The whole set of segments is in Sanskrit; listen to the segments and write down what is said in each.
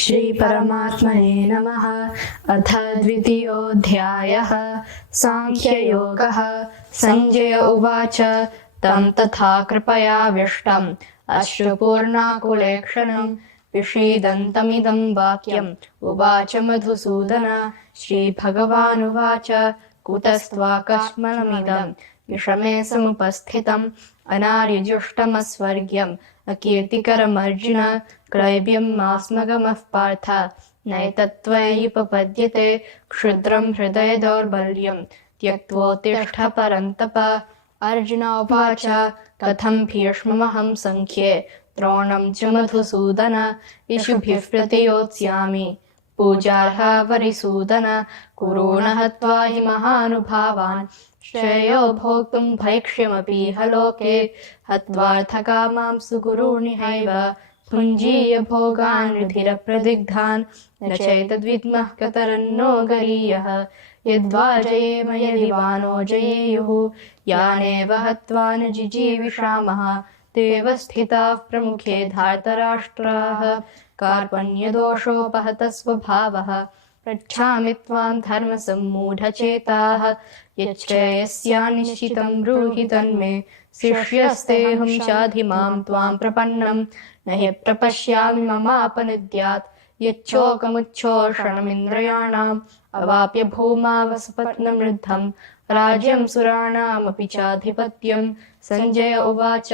श्री परमात्मने नमः। अथ द्वितीयोऽध्यायः। सांख्ययोगः। संजय उवाच तं तथा कृपयाविष्टम् अश्रुपूर्णाकुलेक्षणं विषीदन्तमिदं वाक्यम् उवाच मधुसूदन। श्रीभगवानुवाच कुतस्त्वाकस्मलमिदं विषमे समुपस्थितम् अनार्यजुष्टमस्वर्ग्यम् अकीर्तिकरमर्जुन क्रैव्यं मास्मगमः पार्थ नैतत्त्वय्युपपद्यते क्षुद्रं हृदय दौर्बल्यं त्यक्त्वोत्तिष्ठ परन्तप। अर्जुन उवाच कथं भीष्ममहं संख्ये द्रोणं च मधुसूदन इषुभिः प्रतियोत्स्यामि पूजार्हा वरिसूदन। कुरूण हत्वा हि महानुभावान् श्रेयो भोक्तुं भैक्ष्यमपीह लोके हत्वार्थकामां सुकुरूणिहैव भुञ्जीय भोगान् रुधिरप्रदिग्धान् न चैतद्विद्मः कतरन्नो गरीयः यद्वा जयेम यदि वा नो जयेयुः यानेव हत्वा न जिजीविषामः तेव स्थिताः प्रमुखे धार्तराष्ट्राः कार्पण्यदोषोपहतः स्वभावः पृच्छामि त्वां धर्मसम्मूढचेताः यच्छ्रेयस्यान्निश्चितं ब्रूहि तन्मे शिष्यस्तेऽहं शाधिमां त्वां प्रपन्नं न हि प्रपश्यामि ममापनिद्यात् यच्छोकमुच्छोषणमिन्द्रियाणाम् अवाप्य भूमावसपत्नमृद्धं राज्यं सुराणामपि चाधिपत्यं। संजय उवाच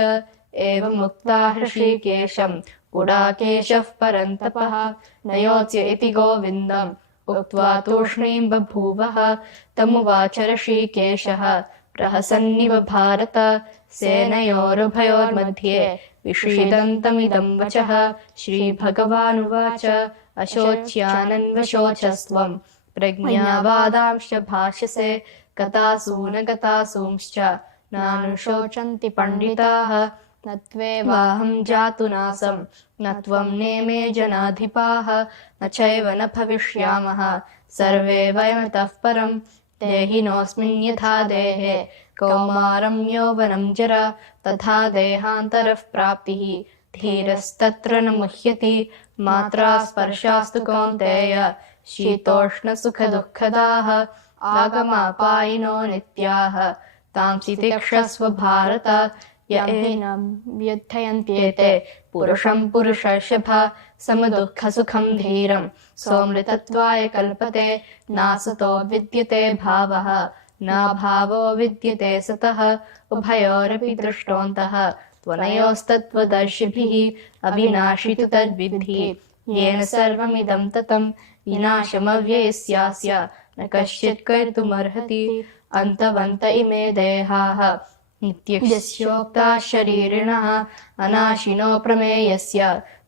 एवमुक्ता हृषीकेशं गुडाकेशः परन्तपः न योत्स्य इति गोविन्दम् उक्त्वा तूष्णीं बभूवः। तमुवाच ऋषीकेशः प्रहसन्निव भारत सेनयोरुभयोर्मध्ये विषीदन्तमिदं वचः। श्रीभगवानुवाच अशोच्यानन्वशोचस्त्वं प्रज्ञावादांश्च भाषसे गतासून गतासूंश्च नानुशोचन्ति पण्डिताः न त्वेवाहं जातुनासं न त्वं नेमे जनाधिपाः न चैव न भविष्यामः सर्वे वयमितः परं देहिनोऽस्मिन् यथा देहे कौमारं यौवनं जरा तथा देहान्तरः प्राप्तिः धीरस्तत्र न मुह्यति। मात्रा स्पर्शास्तु कौन्तेय शीतोष्णसुखदुःखदाः आगमापायिनो नित्याः तांसि तिक्षस्व भारत। य एनं व्यथयन्त्येते पुरुषं पुरुषर्षभ समदुःखसुखं धीरं सोऽमृतत्वाय कल्पते नासतो विद्यते भावः नाभावो विद्यते सतः उभयोरपि दृष्टोऽन्तः त्वनयोस्तत्त्वदर्शिभिः अविनाशि तु तद्विद्धि येन सर्वमिदं ततं विनाशमव्ययस्यास्य न कश्चित् कर्तुमर्हति। अन्तवन्त इमे देहाः नित्यस्योक्ताः शरीरिणः अनाशिनो प्रमेयस्य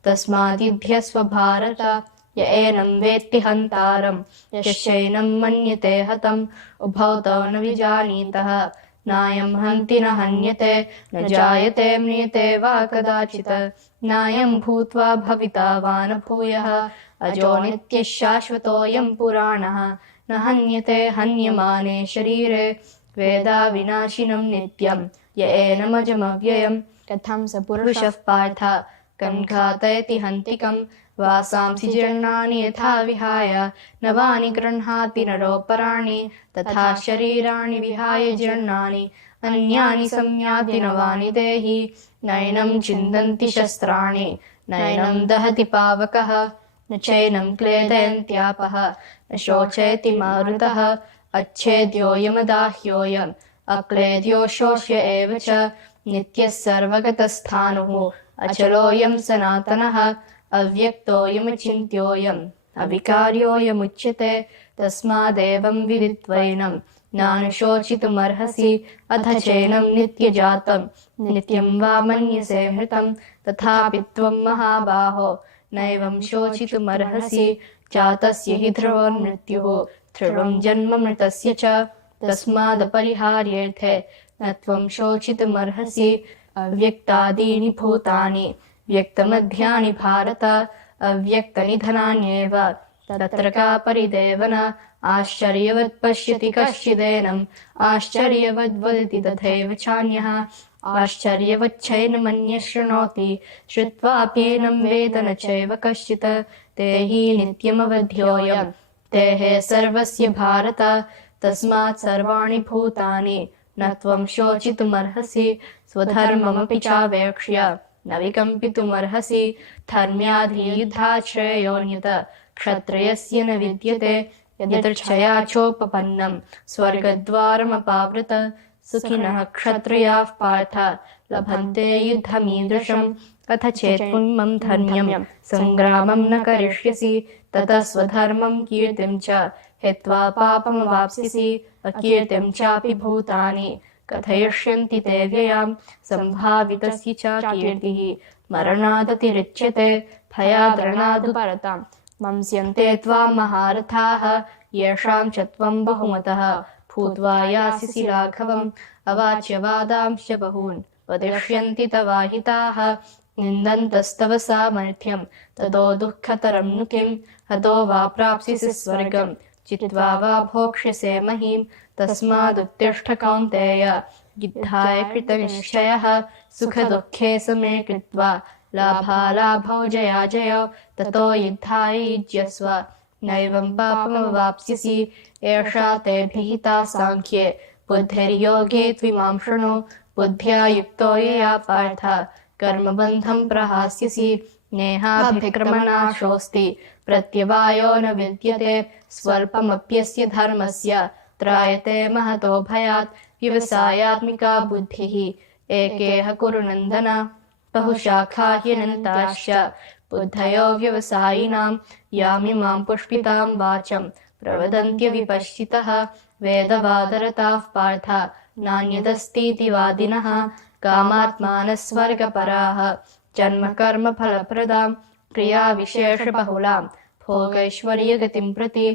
तस्माद्युध्यस्व भारत। य एनं वेत्ति हन्तारं यश्चैनं मन्यते हतम् उभौ तौ न विजानीतः नायं हन्ति न हन्यते न जायते म्रियते वा कदाचित् नायं भूत्वा भविता वा न भूयः अजो नित्यः शाश्वतोऽयं पुराणः न हन्यते हन्यमाने शरीरे वेदा विनाशिनं नित्यं य एनमजमव्ययं कथं स पुरुषः पार्थ कन्घातयति हन्तिकं वासांसि जीर्णानि यथा विहाय नवानि गृह्णाति नरोपराणि तथा शरीराणि विहाय जीर्णानि अन्यानि संयाति नवानि देहि नैनं छिन्दन्ति शस्त्राणि नैनं दहति पावकः न चैनं क्लेदयन्त्यापः न शोचयति मारुतः अच्छेद्योऽयमदाह्योऽयम् अक्लेद्यो शोष्य एव च नित्यः सर्वगतस्थाणुः अचलोऽयं सनातनः अव्यक्तोऽयमचिन्त्योऽयम् अविकार्योऽयमुच्यते तस्मादेवं विदित्वैनं नानुशोचितुमर्हसि अथ चैनं नित्यजातं नित्यं वा मन्यसे मृतं तथापि त्वं महाबाहो नैवं शोचितुमर्हसि जातस्य हि ध्रुवोन्मृत्युः ध्रुवं जन्म मृतस्य च तस्मादपरिहार्येऽर्थे न त्वं शोचितुमर्हसि। अव्यक्तादीनि भूतानि व्यक्तमध्यानि भारत अव्यक्तनिधनान्येव तत्र का परिदेवना आश्चर्यवत् पश्यति कश्चिदेनम् आश्चर्यवद् वदति तथैव चान्यः आश्चर्यवच्चैनमन्यः शृणोति श्रुत्वाप्येनं वेद न चैव कश्चित् ते हि नित्यमवध्योऽयं तेः सर्वस्य भारत तस्मात् सर्वाणि भूतानि न त्वं शोचितुमर्हसि स्वधर्ममपि चावेक्ष्य न विकम्पितुमर्हसि धर्म्याधियुद्धात् श्रेयोऽन्यत् क्षत्रियस्य न विद्यते यदृच्छया चोपपन्नं स्वर्गद्वारमपावृत सुखिनः क्षत्रियाः पार्थ लभन्ते युद्धमीदृशम् अथ चेत्पुण्यं धर्म्यं सङ्ग्रामं न करिष्यसि ततः स्वधर्मं कीर्तिं च हित्वा पापमवाप्स्यसि अकीर्तिं चापि भूतानि कथयिष्यन्ति ते व्ययां सम्भावितस्य च कीर्तिः मरणादतिरिच्यते भयाद्रणादु परतां मंस्यन्ते त्वां महारथाः येषां च त्वं बहुमतः भूत्वा यास्यसि लाघवम् अवाच्यवादांश्च बहून् वदिष्यन्ति तवाहिताः निन्दन्तस्तव सामर्थ्यं ततो दुःखतरं नु किम् हतो वा प्राप्स्यसि स्वर्गं चित्वा वा भोक्ष्यसे महीम् तस्मादुत्तिष्ठ कौन्तेय युद्धाय कृतनिश्चयः सुखदुःखे समे कृत्वा लाभालाभौ जयाजयौ ततो युद्धाय युज्यस्व नैवं पापमवाप्स्यसि एषा ते विहिता साङ्ख्ये बुद्धिर्योगे त्विमां शृणु बुद्ध्या युक्तो यया पार्थ कर्मबन्धं प्रहास्यसि नेहाभिक्रमनाशोऽस्ति प्रत्यवायो न विद्यते स्वल्पमप्यस्य धर्मस्य त्रायते महतो भयात् व्यवसायात्मिका बुद्धिः एकेह कुरु नन्दन बहुशाखा ह्यनन्ताश्च बुद्धयो व्यवसायिनां यामिमां पुष्पितां वाचं प्रवदन्त्यविपश्चितः वेदवादरताः पार्थ नान्यदस्तीति वादिनः कामात्मानः स्वर्गपराः जन्मकर्मफलप्रदां क्रियाविशेषबहुलां भोगैश्वर्यगतिं प्रति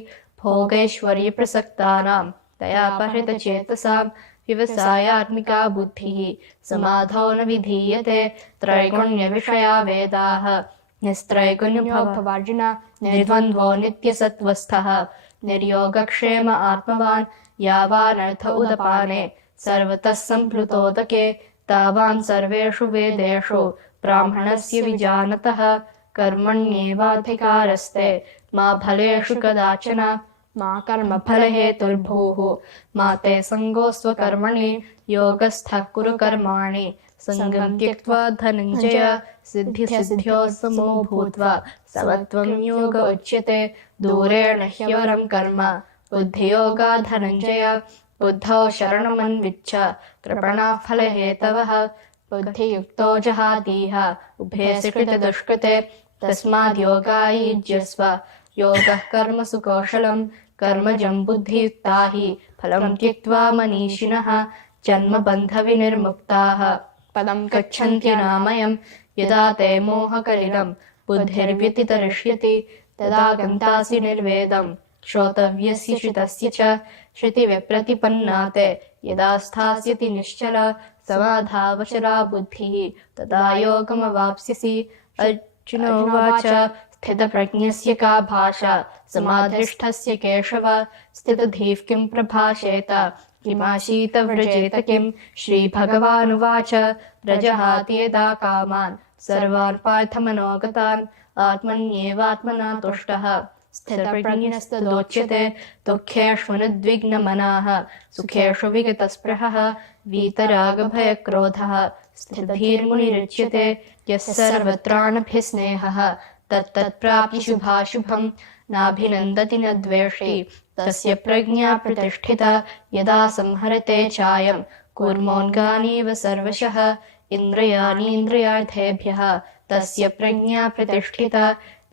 भोगैश्वर्यप्रसक्तानां दयापहृतचेतसां व्यवसायात्मिका बुद्धिः समाधौ न विधीयते त्रैगुण्यविषया वेदाः निस्त्रैगुण्यभवार्जुन निर्द्वन्द्वो नित्यसत्त्वस्थः निर्योगक्षेम आत्मवान् यावानर्थ उदपाने सर्वतः सम्प्लुतोदके तावान् सर्वेषु वेदेषु ब्राह्मणस्य विजानतः कर्मण्येवाधिकारस्ते मा फलेषु कदाचन मा कर्मफलहेतुर्भूः मा ते सङ्गोऽस्त्वकर्मणि योगस्थः कुरु कर्माणि सङ्गं त्यक्त्वा धनञ्जय सिद्धिसिद्ध्यो समो भूत्वा समत्वं योग उच्यते दूरेण ह्यवरं कर्म बुद्धियोगा धनञ्जय बुद्धौ शरणमन्विच्छ कृपणाः फलहेतवः बुद्धियुक्तो जहातीह उभे सुकृतदुष्कृते तस्माद्योगाय युज्यस्व योगः कर्मसु कौशलं कर्मजं बुद्धियुक्ता हि फलं त्यक्त्वा मनीषिणः जन्मबन्धविनिर्मुक्ताः पदं गच्छन्त्यनामयं यदा ते मोहकलिलं बुद्धिर्व्यतितरिष्यति तदा गन्तासि निर्वेदं श्रोतव्यस्य श्रुतस्य च श्रुतिविप्रतिपन्ना ते यदा स्थास्यति निश्चला समाधावचला बुद्धिः तदा योगमवाप्स्यसि अर्जुनोवाच स्थितप्रज्ञस्य का भाषा समाधिष्ठस्य केशव स्थितधीः किं प्रभाषेत किमाशीत व्रजेत किं श्रीभगवानुवाच प्रजहाति यदा कामान् सर्वान् पार्थमनोगतान् आत्मन्येवात्मना तुष्टः स्थितप्रज्ञस्तदोच्यते दुःखेष्वनुद्विग्नमनाः सुखेषु विगतस्पृहः वीतरागभयक्रोधः स्थितधीर्मुनिरुच्यते यः सर्वत्राणभिस्नेहः तत्तत्प्राप्य शुभाशुभं नाभिनन्दति न द्वेष्टि तस्य प्रज्ञा प्रतिष्ठिता यदा संहरते चायं कूर्मोऽङ्गानीव सर्वशः इन्द्रियाणीन्द्रियार्थेभ्यः तस्य प्रज्ञा प्रतिष्ठिता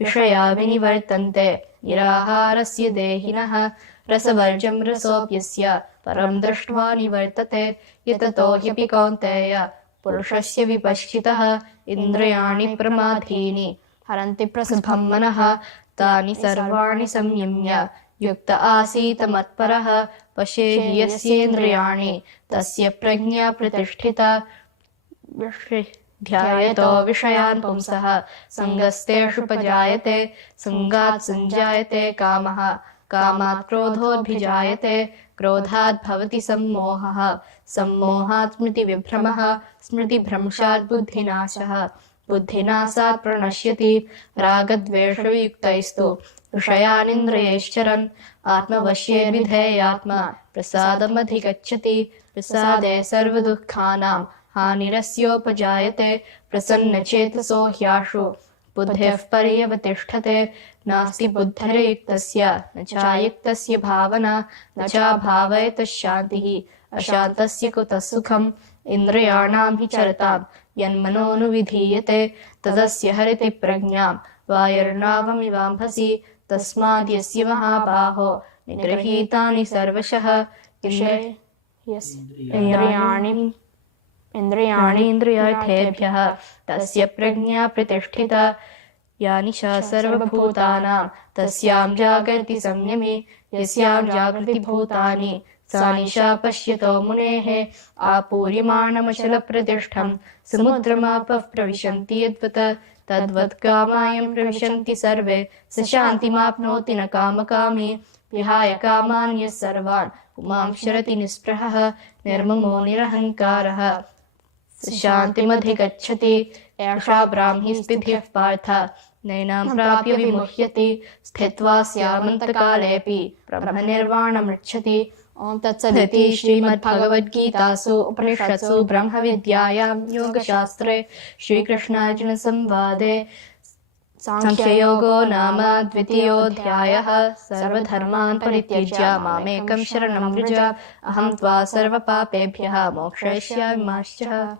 विषया विनिवर्तन्ते निराहारस्य देहिनः रसवर्जं रसोऽप्यस्य परं दृष्ट्वा निवर्तते यततो ह्यपि कौन्तेय पुरुषस्य विपश्चितः इन्द्रियाणि प्रमादीनि हरन्ति प्रसभं मनः तानि सर्वाणि संयम्य युक्त आसीत मत्परः पश्येहि यस्येन्द्रियाणि तस्य प्रज्ञा प्रतिष्ठिता ध्यायतो विषयान् पुंसः सङ्गस्तेषुपजायते सङ्गात् सञ्जायते कामः कामात् क्रोधोऽभिजायते क्रोधात् भवति सम्मोहः सम्मोहात् स्मृतिविभ्रमः स्मृतिभ्रंशात् बुद्धिनाशः बुद्धिना सा प्रणश्यति रागद्वेषयुक्तैस्तु विषयानिन्द्रियैश्चरन् आत्मवश्ये विधेयात्मा प्रसादमधिगच्छति प्रसादे सर्वदुःखानां हानिरस्योपजायते प्रसन्नचेतसो ह्याशु बुद्धेः पर्यवतिष्ठते नास्ति बुद्धिर्युक्तस्य न चायुक्तस्य भावना न चाभावयतः शान्तिः अशान्तस्य कुतः सुखम् इन्द्रियाणां हि चरतां यन्मनोनुविधीयते तदस्य हरति प्रज्ञां वायुर्नावमिवाम्भसि तस्माद्यस्य महाबाहो निगृहीतानि सर्वशः इन्द्रियाणीन्द्रियार्थेभ्यः तस्य प्रज्ञा प्रतिष्ठिता या निशा सर्वभूतानां तस्यां जागर्ति संयमे यस्यां जागृति भूतानि सा निशा पश्यतो मुनेः आपूर्यमाणमचलप्रतिष्ठं समुद्रमापः प्रविशन्ति यद्वत् तद्वत् कामायं प्रविशन्ति सर्वे स शान्तिमाप्नोति न कामकामी विहाय कामान् यः सर्वान् पुमां शरति निःस्पृहः निर्ममो निरहङ्कारः स शान्तिमधिगच्छति एषा ब्राह्मी स्थितिः पार्थ नैनां प्राप्य विमुह्यति स्थित्वा स्यामन्तकालेऽपि ब्रह्मनिर्वाणमृच्छति ॐ तत्सदिति श्रीमद्भगवद्गीतासु उपनिषत्सु ब्रह्मविद्यायां योगशास्त्रे श्रीकृष्णार्जुनसंवादे सांख्ययोगो नाम द्वितीयोऽध्यायः सर्वधर्मान् परित्यज्य मामेकं शरणं व्रज अहं त्वा सर्वपापेभ्यः मोक्षयिष्यामि मा शुचः।